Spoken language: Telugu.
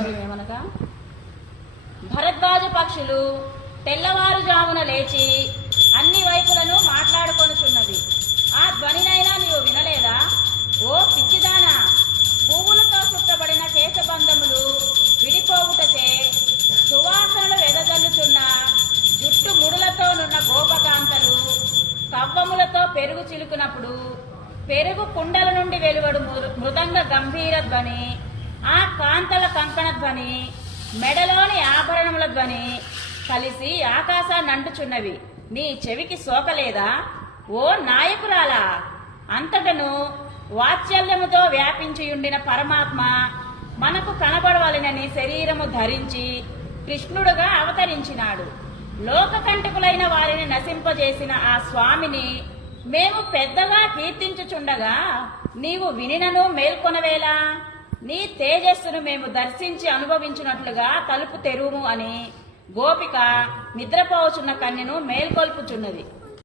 ఏమనగా, భరద్వాజ పక్షులు తెల్లవారుజామున లేచి అన్ని వైపులను మాట్లాడుకొనుచున్నది. ఆ ధ్వనినైనా నీవు వినలేదా? ఓ పిచ్చిదానా, పువ్వులతో చుట్టబడిన కేశబంధములు విడిపోవుటచే సువాసనలు వెదజల్లుచున్న జుట్టు ముడులతోనున్న గోపకాంతలు కవ్వములతో పెరుగు చిలుకునప్పుడు పెరుగు కుండల నుండి వెలువడు మృదంగ గంభీర ధ్వని, ఆ కాంతల కంకణ ధ్వని, మెడలోని ఆభరణముల ధ్వని కలిసి ఆకాశాన్ని అంటుచున్నవి. నీ చెవికి సోకలేదా? ఓ నాయకురాలా, అంతటను వాత్సల్యముతో వ్యాపించియుండిన పరమాత్మ మనకు కనబడవలనని శరీరము ధరించి కృష్ణుడుగా అవతరించినాడు. లోకకంటకులైన వారిని నశింపజేసిన ఆ స్వామిని మేము పెద్దగా కీర్తించుచుండగా నీవు వినినను మేల్కొనవేలా? నీ తేజస్సును మేము దర్శించి అనుభవించినట్లుగా తలుపు తెరువుము అని గోపిక నిద్రపోవచున్న కన్యను మేల్కొల్పుచున్నది.